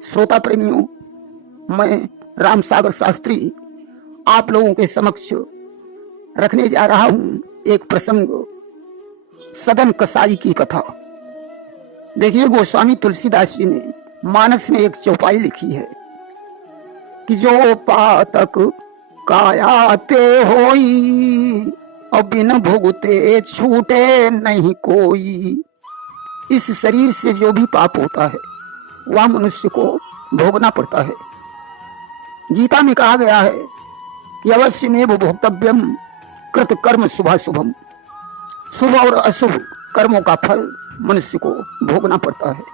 श्रोता प्रेमियों, मैं राम सागर शास्त्री आप लोगों के समक्ष रखने जा रहा हूं एक प्रसंग, सदन कसाई की कथा। देखिए, गोस्वामी तुलसीदास जी ने मानस में एक चौपाई लिखी है कि जो पातक कायाते होई और बिन भुगते छूटे नहीं कोई। इस शरीर से जो भी पाप होता है वह मनुष्य को भोगना पड़ता है। गीता में कहा गया है कि अवश्य में भोक्तव्यम कृत कर्म शुभाशुभम। शुभ और अशुभ कर्मों का फल मनुष्य को भोगना पड़ता है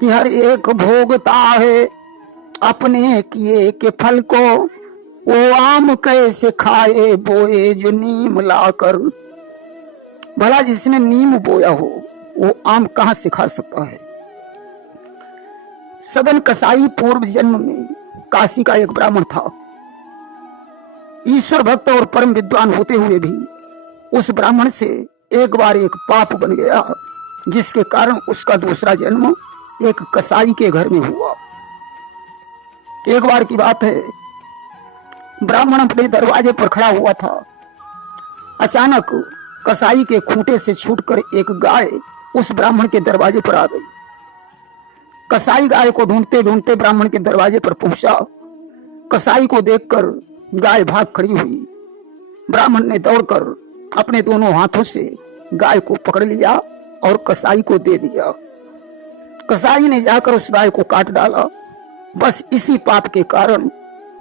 कि हर एक भोगता है अपने किए के फल को। वो आम कैसे खाए बोए जो नीम लाकर। भला जिसने नीम बोया हो वो आम कहां से खा सकता है। सदन कसाई पूर्व जन्म में काशी का एक ब्राह्मण था। ईश्वर भक्त और परम विद्वान होते हुए भी उस ब्राह्मण से एक बार एक पाप बन गया, जिसके कारण उसका दूसरा जन्म एक कसाई के घर में हुआ। एक बार की बात है, ब्राह्मण अपने दरवाजे पर खड़ा हुआ था। अचानक कसाई के खूंटे से छूटकर एक गाय उस ब्राह्मण के दरवाजे पर आ गई। कसाई गाय को ढूंढते ढूंढते ब्राह्मण के दरवाजे पर पहुंचा। कसाई को देखकर गाय भाग खड़ी हुई। ब्राह्मण ने दौड़कर अपने दोनों हाथों से गाय को पकड़ लिया और कसाई को दे दिया। कसाई ने जाकर उस गाय को काट डाला। बस इसी पाप के कारण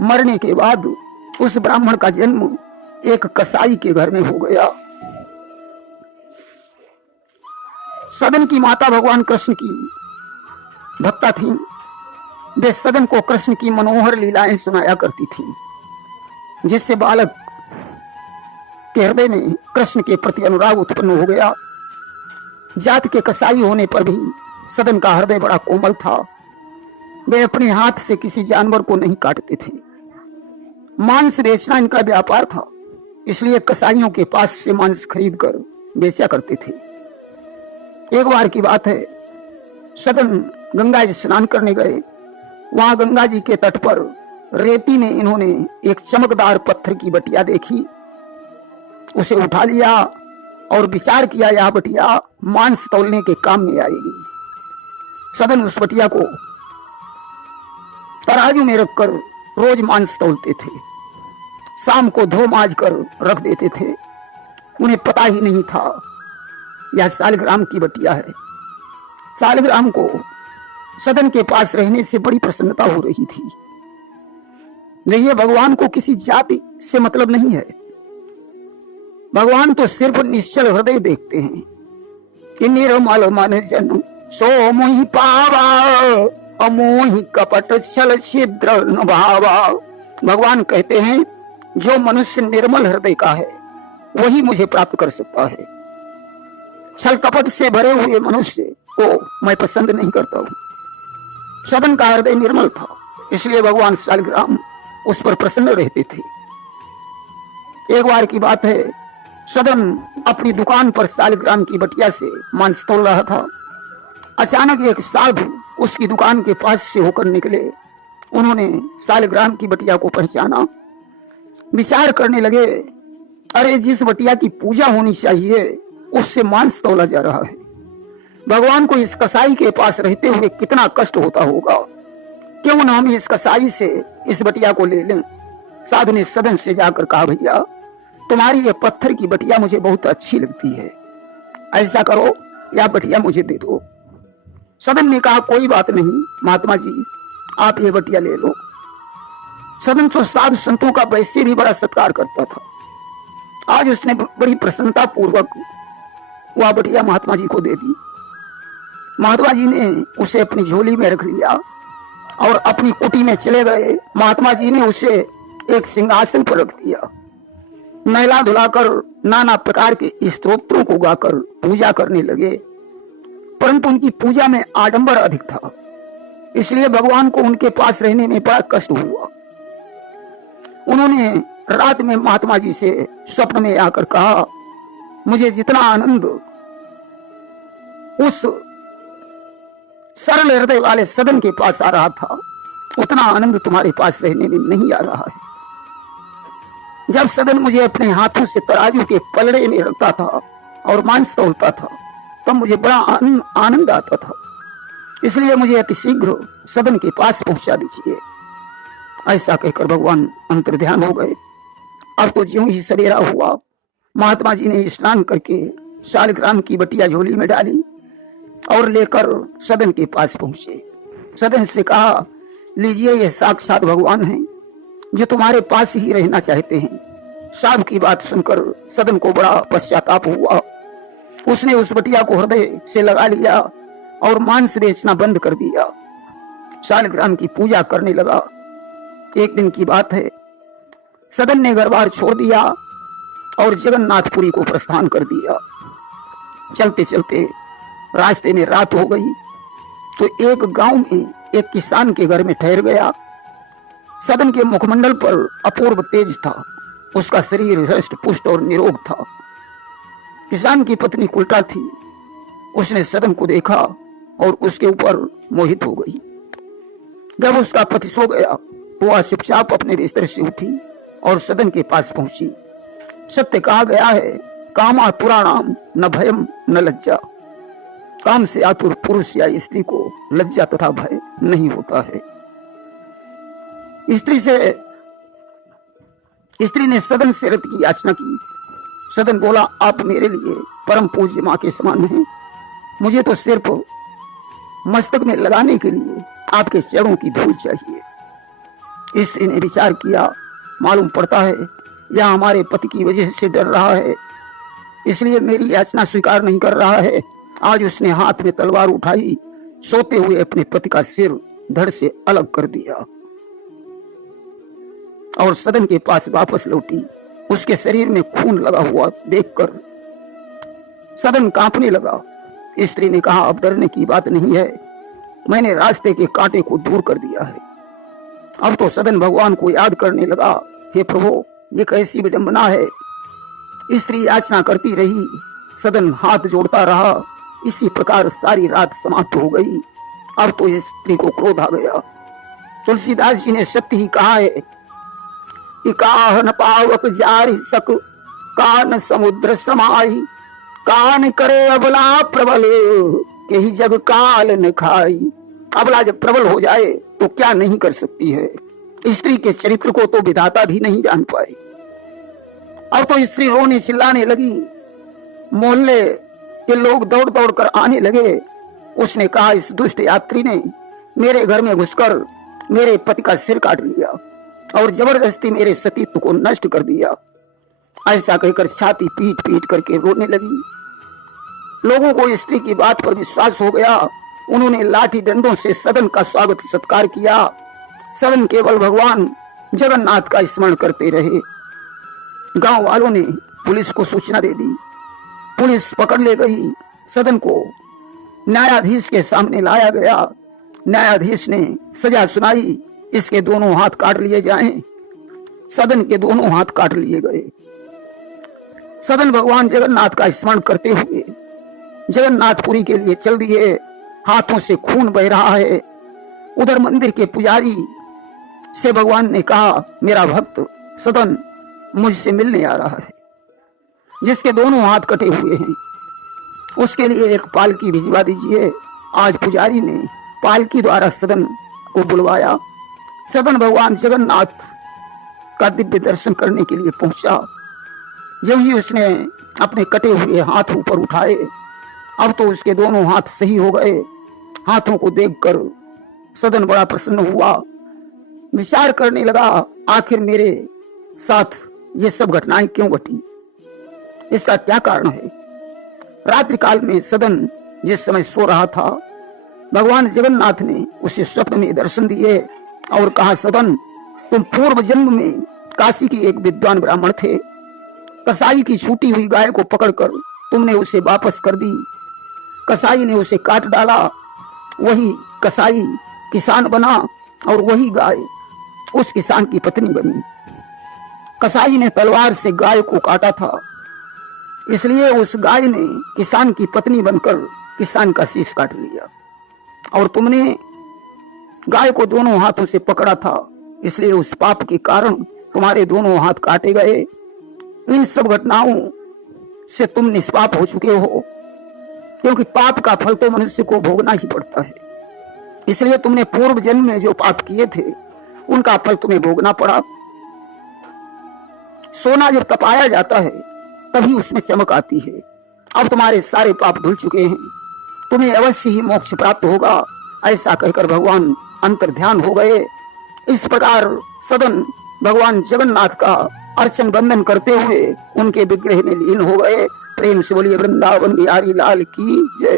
मरने के बाद उस ब्राह्मण का जन्म एक कसाई के घर में हो गया। सदन की माता भगवान कृष्ण की भक्ता थी। वे सदन को कृष्ण की मनोहर लीलाएं सुनाया करती थी, जिससे बालक के हृदय में कृष्ण के प्रति अनुराग उत्पन्न हो गया। जात के कसाई होने पर भी सदन का हृदय बड़ा कोमल था। वे अपने हाथ से किसी जानवर को नहीं काटते थे। मांस बेचना इनका व्यापार था, इसलिए कसाईयों के पास से मांस खरीद कर बेचा करते थे। एक बार की बात है, सदन गंगा जी स्नान करने गए। वहां गंगा जी के तट पर रेती में इन्होंने एक चमकदार पत्थर की बटिया देखी। उसे उठा लिया और विचार किया, यह बटिया मांस तौलने के काम में आएगी। सदन उस बटिया को तराजू में रखकर रोज मांस तौलते थे। शाम को धो माज कर रख देते थे। उन्हें पता ही नहीं था यह सालग्राम की बटिया है। सालग्राम को सदन के पास रहने से बड़ी प्रसन्नता हो रही थी। देखिए, भगवान को किसी जाति से मतलब नहीं है। भगवान तो सिर्फ निश्चल हृदय देखते हैं कि निर्मल मन जन सो मोहि पावा अमोहि कपट छल छिद्र न भावा। भगवान कहते हैं, जो मनुष्य निर्मल हृदय का है वही मुझे प्राप्त कर सकता है। छल कपट से भरे हुए मनुष्य को मैं पसंद नहीं करता हूं। सदन का हृदय निर्मल था, इसलिए भगवान सालग्राम उस पर प्रसन्न रहते थे। एक बार की बात है, सदन अपनी दुकान पर सालग्राम की बटिया से मांस तोल रहा था। अचानक एक साधु उसकी दुकान के पास से होकर निकले। उन्होंने सालग्राम की बटिया को पहचाना। विचार करने लगे, अरे जिस बटिया की पूजा होनी चाहिए उससे मांस तोला जा रहा है। भगवान को इस कसाई के पास रहते हुए कितना कष्ट होता होगा। क्यों न हम इस कसाई से इस बटिया को ले लें। साधु ने सदन से जाकर कहा, भैया तुम्हारी ये पत्थर की बटिया मुझे बहुत अच्छी लगती है, ऐसा करो यह बटिया मुझे दे दो। सदन ने कहा, कोई बात नहीं महात्मा जी, आप ये बटिया ले लो। सदन तो साधु संतों का वैसे भी बड़ा सत्कार करता था। आज उसने बड़ी प्रसन्नता पूर्वक वह बटिया महात्मा जी को दे दी। महात्मा जी ने उसे अपनी झोली में रख लिया और अपनी कुटी में चले गए। महात्मा जी ने उसे एक सिंहासन पर रख दिया। नहला धुलाकर नाना प्रकार के स्तोत्रों को गाकर पूजा करने लगे, परंतु उनकी पूजा में आडंबर अधिक था, इसलिए भगवान को उनके पास रहने में बड़ा कष्ट हुआ। उन्होंने रात में महात्मा जी से स्वप्न में आकर कहा, मुझे जितना आनंद उस सरल हृदय वाले सदन के पास आ रहा था, उतना आनंद तुम्हारे पास रहने में नहीं आ रहा है। जब सदन मुझे अपने हाथों से तराजू के पलड़े में रखता था और मांस तौलता था, तब मुझे बड़ा आनंद आता था। इसलिए मुझे अति शीघ्र सदन के पास पहुंचा दीजिए। ऐसा कहकर भगवान अंतर्ध्यान हो गए। अब तो ज्यों ही सवेरा हुआ, महात्मा जी ने स्नान करके शालिग्राम की बटिया झोली में डाली और लेकर सदन के पास पहुंचे। सदन से कहा, लीजिए, ये साक्षात भगवान हैं जो तुम्हारे पास ही रहना चाहते हैं। साधु की बात सुनकर सदन को बड़ा पश्चाताप हुआ। उसने उस बटिया को हृदय से लगा लिया और मांस बेचना बंद कर दिया। शालिग्राम की पूजा करने लगा। एक दिन की बात है, सदन ने घर बार छोड़ दिया और जगन्नाथपुरी को प्रस्थान कर दिया। चलते चलते रास्ते में रात हो गई तो एक गांव में एक किसान के घर में ठहर गया। सदन के मुखमंडल पर अपूर्व तेज था। उसका शरीर हृष्ट पुष्ट और निरोग था। किसान की पत्नी उल्टा थी। उसने सदन को देखा और उसके ऊपर मोहित हो गई। जब उसका पति सो गया तो वह चुपचाप अपने बिस्तर से उठी और सदन के पास पहुंची। सत्य कहा गया है, कामा पुराणाम न भयम न लज्जा। काम से आतुर पुरुष या स्त्री को लज्जा तथा भय नहीं होता है। स्त्री ने सदन से रत की याचना की। सदन बोला, आप मेरे लिए परम पूज्य मां के समान हैं। मुझे तो सिर्फ मस्तक में लगाने के लिए आपके चरणों की धूल चाहिए। स्त्री ने विचार किया, मालूम पड़ता है यह हमारे पति की वजह से डर रहा है, इसलिए मेरी याचना स्वीकार नहीं कर रहा है। आज उसने हाथ में तलवार उठाई, सोते हुए अपने पति का सिर धड़ से अलग कर दिया और सदन के पास वापस लौटी। उसके शरीर में खून लगा हुआ देखकर सदन कांपने लगा। स्त्री ने कहा, अब डरने की बात नहीं है, मैंने रास्ते के कांटे को दूर कर दिया है। अब तो सदन भगवान को याद करने लगा, हे प्रभु, ये कैसी विडंबना है। स्त्री याचना करती रही, सदन हाथ जोड़ता रहा। इसी प्रकार सारी रात समाप्त हो गई। अब तो स्त्री को क्रोध आ गया। तुलसीदास जी ने सत्य ही कहा है कि काहन पावक जारि सक, कान समुद्र समाई, कान करे अबला प्रबल, के ही जग काल न खाई। अबला जब प्रबल हो जाए तो क्या नहीं कर सकती है। स्त्री के चरित्र को तो विधाता भी नहीं जान पाए। अब तो स्त्री रोने चिल्लाने लगी। मोहल्ले के लोग दौड़ दौड़ कर आने लगे। उसने कहा, इस दुष्ट यात्री ने मेरे घर में घुसकर मेरे पति का सिर काट लिया और जबरदस्ती मेरे सतीत्व को नष्ट कर दिया। ऐसा कहकर छाती पीट पीट करके रोने लगी। लोगों को स्त्री की बात पर विश्वास हो गया। उन्होंने लाठी डंडों से सदन का स्वागत सत्कार किया। सदन केवल भगवान जगन्नाथ का स्मरण करते रहे। गांव वालों ने पुलिस को सूचना दे दी। पुलिस पकड़ ले गई। सदन को न्यायाधीश के सामने लाया गया। न्यायाधीश ने सजा सुनाई, इसके दोनों हाथ काट लिए जाएं। सदन के दोनों हाथ काट लिए गए। सदन भगवान जगन्नाथ का स्मरण करते हुए जगन्नाथपुरी के लिए चल दिए। हाथों से खून बह रहा है। उधर मंदिर के पुजारी से भगवान ने कहा, मेरा भक्त सदन मुझसे मिलने आ रहा है, जिसके दोनों हाथ कटे हुए हैं, उसके लिए एक पालकी भिजवा दीजिए। आज पुजारी ने पालकी द्वारा सदन को बुलवाया। सदन भगवान जगन्नाथ का दिव्य दर्शन करने के लिए पहुंचा। जब ही उसने अपने कटे हुए हाथ ऊपर उठाए, अब तो उसके दोनों हाथ सही हो गए। हाथों को देखकर सदन बड़ा प्रसन्न हुआ। विचार करने लगा, आखिर मेरे साथ ये सब घटनाएं क्यों घटी, इसका क्या कारण है। रात्रि काल में सदन जिस समय सो रहा था, भगवान जगन्नाथ ने उसे स्वप्न में दर्शन दिए और कहा, सदन, तुम पूर्व जन्म में काशी की एक विद्वान ब्राह्मण थे। कसाई की छूटी हुई गाय को पकड़कर तुमने उसे वापस कर दी। कसाई ने उसे काट डाला। वही कसाई किसान बना और वही गाय उस किसान की पत्नी बनी। कसाई ने तलवार से गाय को काटा था, इसलिए उस गाय ने किसान की पत्नी बनकर किसान का शीश काट लिया। और तुमने गाय को दोनों हाथों से पकड़ा था, इसलिए उस पाप के कारण तुम्हारे दोनों हाथ काटे गए। इन सब घटनाओं से तुम निष्पाप हो चुके हो, क्योंकि पाप का फल तो मनुष्य को भोगना ही पड़ता है। इसलिए तुमने पूर्व जन्म में जो पाप किए थे उनका फल तुम्हें भोगना पड़ा। सोना जब तपाया जाता है तभी उसमें चमक आती है। अब तुम्हारे सारे पाप धुल चुके हैं, तुम्हें अवश्य ही मोक्ष प्राप्त होगा, ऐसा कहकर भगवान अंतर्ध्यान हो गए। इस प्रकार सदन भगवान जगन्नाथ का अर्चन बंदन करते हुए उनके विग्रह में लीन हो गए। प्रेम से बोलिए वृंदावन बिहारी लाल की जय।